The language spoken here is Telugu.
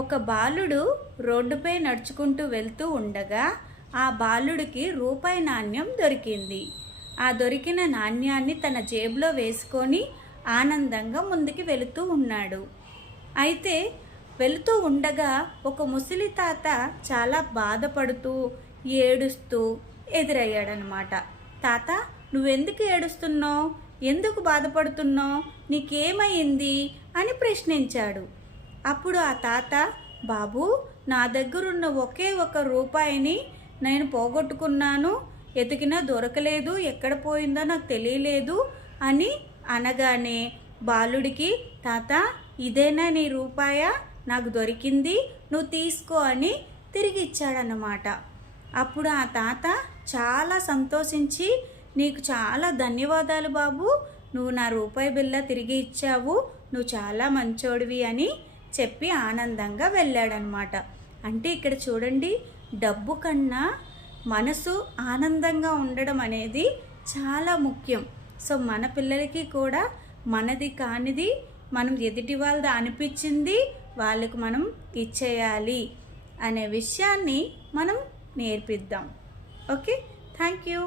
ఒక బాలుడు రోడ్డుపై నడుచుకుంటూ వెళ్తూ ఉండగా ఆ బాలుడికి రూపాయి నాణ్యం దొరికింది. ఆ దొరికిన నాణ్యాన్ని తన జేబులో వేసుకొని ఆనందంగా ముందుకు వెళుతూ ఉన్నాడు. అయితే వెళుతూ ఉండగా ఒక ముసలి తాత చాలా బాధపడుతూ ఏడుస్తూ ఎదురయ్యాడనమాట. తాత, నువ్వెందుకు ఏడుస్తున్నావు? ఎందుకు బాధపడుతున్నావు? నీకేమైంది అని ప్రశ్నించాడు. అప్పుడు ఆ తాత, బాబు, నా దగ్గరున్న ఒకే ఒక రూపాయిని నేను పోగొట్టుకున్నాను, ఎతికినా దొరకలేదు, ఎక్కడ పోయిందో నాకు తెలియలేదు అని అనగానే బాలుడికి, తాత, ఇదేనా నీ రూపాయా? నాకు దొరికింది, నువ్వు తీసుకో అని తిరిగి ఇచ్చాడన్నమాట. అప్పుడు ఆ తాత చాలా సంతోషించి, నీకు చాలా ధన్యవాదాలు బాబు, నువ్వు నా రూపాయి బిళ్ళ తిరిగి ఇచ్చావు, నువ్వు చాలా మంచోడివి అని చెప్పి ఆనందంగా వెళ్ళాడనమాట. అంటే ఇక్కడ చూడండి, డబ్బు కన్నా మనసు ఆనందంగా ఉండడం అనేది చాలా ముఖ్యం. సో మన పిల్లలకి కూడా మనది కానిది మనం ఎదుటి వాళ్ళది అనిపించింది వాళ్ళకు మనం ఇచ్చేయాలి అనే విషయాన్ని మనం నేర్పిద్దాం. Okay, thank you.